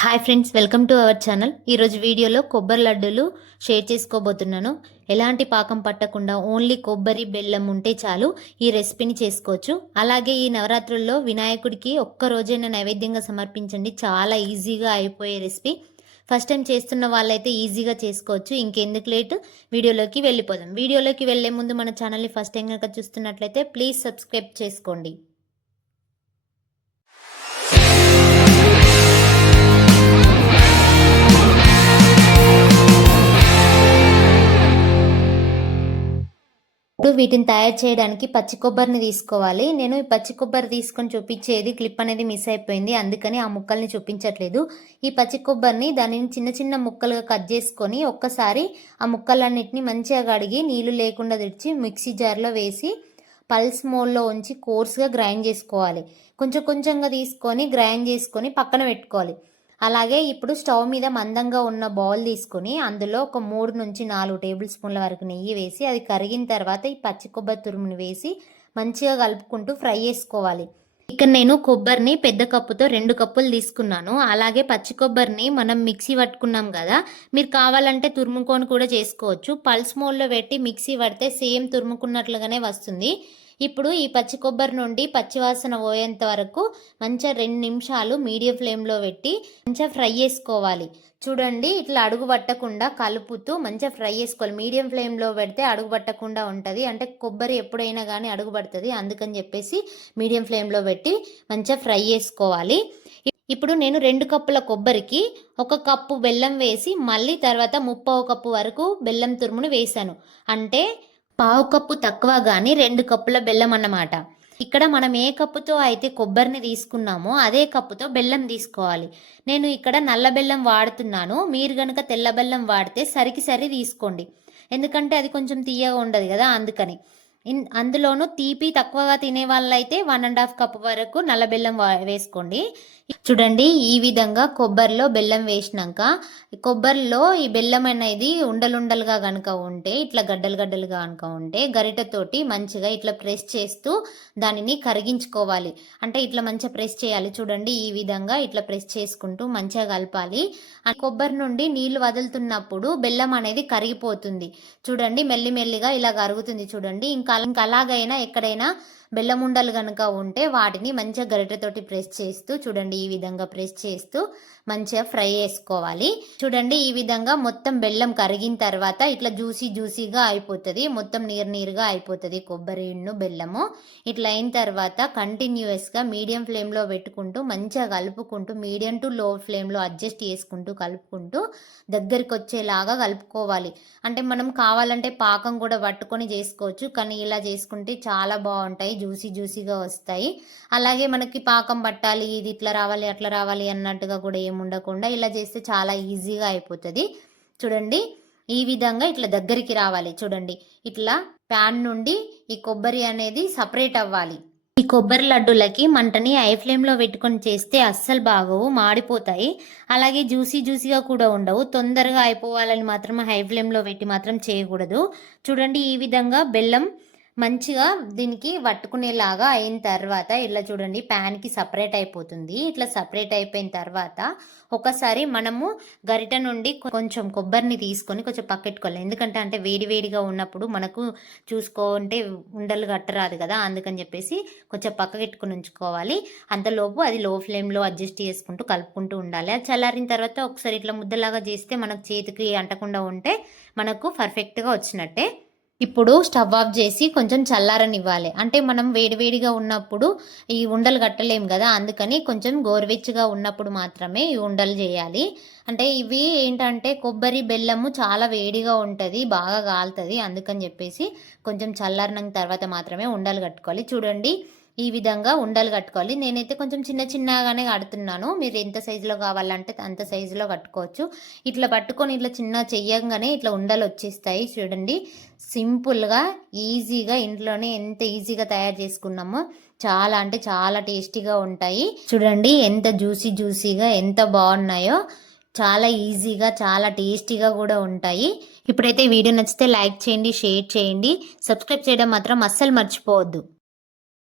Hi friends, welcome to our channel. ఈరోజు వీడియోలో కొబ్బరి లడ్డూలు షేర్ చేసుకోబోతున్నాను. ఎలాంటి పాకం పట్టకుండా ఓన్లీ కొబ్బరి బెల్లం ఉంటే చాలు ఈ రెసిపీని చేసుకోవచ్చు. అలాగే ఈ నవరాత్రుల్లో వినాయకుడికి ఒక్క రోజైనా నైవేద్యంగా సమర్పించండి. చాలా ఈజీగా అయిపోయే రెసిపీ. ఫస్ట్ టైం చేస్తున్న వాళ్ళైతే ఈజీగా చేసుకోవచ్చు. ఇంకెందుకు లేట్, వీడియోలోకి వెళ్ళిపోదాం. వీడియోలోకి వెళ్ళే ముందు మన ఛానల్ని ఫస్ట్ టైం కనుక చూస్తున్నట్లయితే ప్లీజ్ సబ్స్క్రైబ్ చేసుకోండి. ఇప్పుడు వీటిని తయారు చేయడానికి పచ్చి కొబ్బరిని తీసుకోవాలి. నేను ఈ పచ్చి కొబ్బరి తీసుకొని చూపించేది క్లిప్ అనేది మిస్ అయిపోయింది, అందుకని ఆ ముక్కల్ని చూపించట్లేదు. ఈ పచ్చి కొబ్బరిని దానిని చిన్న చిన్న ముక్కలుగా కట్ చేసుకొని ఒక్కసారి ఆ ముక్కలన్నిటిని మంచిగా కడిగి నీళ్లు లేకుండా తెచ్చి మిక్సీ జార్లో వేసి పల్స్ మోడ్లో ఉంచి కోర్స్గా గ్రైండ్ చేసుకోవాలి. కొంచెం కొంచెంగా తీసుకొని గ్రైండ్ చేసుకొని పక్కన పెట్టుకోవాలి. అలాగే ఇప్పుడు స్టవ్ మీద మందంగా ఉన్న బౌల్ తీసుకొని అందులో ఒక 3 నుంచి 4 టేబుల్ స్పూన్ల వరకు నెయ్యి వేసి అది కరిగిన తర్వాత ఈ పచ్చి కొబ్బరి తురుముని వేసి మంచిగా కలుపుకుంటూ ఫ్రై చేసుకోవాలి. ఇక్కడ నేను కొబ్బరిని పెద్ద కప్పుతో 2 కప్పులు తీసుకున్నాను. అలాగే పచ్చి కొబ్బరిని మనం మిక్సీ పట్టుకున్నాం కదా, మీరు కావాలంటే తురుముకొని కూడా చేసుకోవచ్చు. పల్స్ మోడ్లో పెట్టి మిక్సీ పడితే సేమ్ తురుముకున్నట్లుగానే వస్తుంది. ఇప్పుడు ఈ పచ్చి కొబ్బరి నుండి పచ్చివాసన పోయేంత వరకు మంచిగా 2 నిమిషాలు మీడియం ఫ్లేమ్లో పెట్టి మంచిగా ఫ్రై చేసుకోవాలి. చూడండి, ఇట్లా అడుగు పట్టకుండా కలుపుతూ మంచిగా ఫ్రై చేసుకోవాలి. మీడియం ఫ్లేమ్లో పెడితే అడుగు పట్టకుండా ఉంటుంది. అంటే కొబ్బరి ఎప్పుడైనా కానీ అడుగు పడుతుంది, అందుకని చెప్పేసి మీడియం ఫ్లేమ్లో పెట్టి మంచిగా ఫ్రై చేసుకోవాలి. ఇప్పుడు నేను 2 కప్పుల కొబ్బరికి 1 కప్పు బెల్లం వేసి మళ్ళీ తర్వాత 1/2 కప్పు వరకు బెల్లం తురుమును వేశాను. అంటే 1/2 కప్పు తక్కువ కానీ 2 కప్పుల బెల్లం అన్నమాట. ఇక్కడ మనం ఏ కప్పుతో అయితే కొబ్బరిని తీసుకున్నామో అదే కప్పుతో బెల్లం తీసుకోవాలి. నేను ఇక్కడ నల్ల బెల్లం వాడుతున్నాను. మీరు కనుక తెల్ల బెల్లం వాడితే సరికి సరి తీసుకోండి, ఎందుకంటే అది కొంచెం తీయగా ఉండదు కదా, అందుకని. అందులోనూ తీపి తక్కువగా తినే వాళ్ళైతే 1.5 కప్పు వరకు నల్ల బెల్లం వేసుకోండి. చూడండి, ఈ విధంగా కొబ్బరిలో బెల్లం వేసినాక కొబ్బరిలో ఈ బెల్లం అనేది ఉండలుండలుగా కనుక ఉంటే, ఇట్లా గడ్డలు గడ్డలుగా కనుక ఉంటే గరిటతోటి మంచిగా ఇట్లా ప్రెస్ చేస్తూ దానిని కరిగించుకోవాలి. అంటే ఇట్లా మంచిగా ప్రెస్ చేయాలి. చూడండి, ఈ విధంగా ఇట్లా ప్రెస్ చేసుకుంటూ మంచిగా కలపాలి. కొబ్బరి నుండి నీళ్లు వదులుతున్నప్పుడు బెల్లం అనేది కరిగిపోతుంది. చూడండి, మెల్లిమెల్లిగా ఇలా కరుగుతుంది. చూడండి, ఇంకా అలాగైనా ఎక్కడైనా బెల్లం ఉండలు కనుక ఉంటే వాటిని మంచిగా గరిటెతోటి ప్రెస్ చేస్తూ, చూడండి ఈ విధంగా ప్రెస్ చేస్తూ మంచిగా ఫ్రై చేసుకోవాలి. చూడండి, ఈ విధంగా మొత్తం బెల్లం కరిగిన తర్వాత ఇట్లా జ్యూసీగా అయిపోతుంది, మొత్తం నీరుగా అయిపోతుంది కొబ్బరిను బెల్లము. ఇట్లా అయిన తర్వాత కంటిన్యూస్గా మీడియం ఫ్లేమ్లో పెట్టుకుంటూ మంచిగా కలుపుకుంటూ, మీడియం టు లో ఫ్లేమ్లో అడ్జస్ట్ చేసుకుంటూ కలుపుకుంటూ దగ్గరికి వచ్చేలాగా కలుపుకోవాలి. అంటే మనం కావాలంటే పాకం కూడా పట్టుకొని చేసుకోవచ్చు, కానీ ఇలా చేసుకుంటే చాలా బాగుంటాయి, జ్యూసీగా వస్తాయి. అలాగే మనకి పాకం పట్టాలి, ఇది ఇట్లా రావాలి అట్లా రావాలి అన్నట్టుగా కూడా ఏముండకుండా ఇలా చేస్తే చాలా ఈజీగా అయిపోతుంది. చూడండి, ఈ విధంగా ఇట్లా దగ్గరికి రావాలి. చూడండి, ఇట్లా ప్యాన్ నుండి ఈ కొబ్బరి అనేది సపరేట్ అవ్వాలి. ఈ కొబ్బరి లడ్డూలకి మంటని హై ఫ్లేమ్లో పెట్టుకొని చేస్తే అస్సలు బాగోవు, మాడిపోతాయి. అలాగే జ్యూసీగా కూడా ఉండవు. తొందరగా అయిపోవాలని మాత్రం హై ఫ్లేమ్లో పెట్టి మాత్రం చేయకూడదు. చూడండి, ఈ విధంగా బెల్లం మంచిగా దీనికి పట్టుకునేలాగా అయిన తర్వాత ఇలా చూడండి ప్యాన్కి సపరేట్ అయిపోతుంది. ఇట్లా సపరేట్ అయిపోయిన తర్వాత ఒకసారి మనము గరిట నుండి కొంచెం కొబ్బరిని తీసుకొని కొంచెం పక్కెట్టుకోవాలి. ఎందుకంటే అంటే వేడిగా ఉన్నప్పుడు మనకు చూసుకుంటే ఉండలు కట్టరాదు కదా, అందుకని చెప్పేసి కొంచెం పక్కకెట్టుకుని ఉంచుకోవాలి. అంతలోపు అది లో ఫ్లేమ్లో అడ్జస్ట్ చేసుకుంటూ కలుపుకుంటూ ఉండాలి. అది చల్లారిన తర్వాత ఒకసారి ఇట్లా ముద్దలాగా చేస్తే మనకు చేతికి అంటకుండా ఉంటే మనకు పర్ఫెక్ట్గా వచ్చినట్టే. ఇప్పుడు స్టవ్ ఆఫ్ చేసి కొంచెం చల్లారనివ్వాలి. అంటే మనం వేడిగా ఉన్నప్పుడు ఈ ఉండలు కట్టలేము కదా, అందుకని కొంచెం గోరువెచ్చగా ఉన్నప్పుడు మాత్రమే ఈ ఉండలు చేయాలి. అంటే ఇవి ఏంటంటే కొబ్బరి బెల్లము చాలా వేడిగా ఉంటుంది, బాగా కాలుతుంది, అందుకని చెప్పేసి కొంచెం చల్లారిన తర్వాత మాత్రమే ఉండలు కట్టుకోవాలి. చూడండి, ఈ విధంగా ఉండలు కట్టుకోవాలి. నేనైతే కొంచెం చిన్నగానే కడుతున్నాను, మీరు ఎంత సైజులో కావాలంటే అంత సైజులో కట్టుకోవచ్చు. ఇట్లా పట్టుకొని ఇట్లా చిన్న చెయ్యంగానే ఇట్లా ఉండలు వచ్చేస్తాయి. చూడండి, సింపుల్గా ఈజీగా ఇంట్లోనే ఎంత ఈజీగా తయారు చేసుకున్నామో చాలా అంటే చాలా టేస్టీగా ఉంటాయి. చూడండి ఎంత జ్యూసీగా ఎంత బాగున్నాయో, చాలా ఈజీగా చాలా టేస్టీగా కూడా ఉంటాయి. ఇప్పుడైతే వీడియో నచ్చితే లైక్ చేయండి, షేర్ చేయండి, సబ్స్క్రైబ్ చేయడం మాత్రం అస్సలు మర్చిపోవద్దు.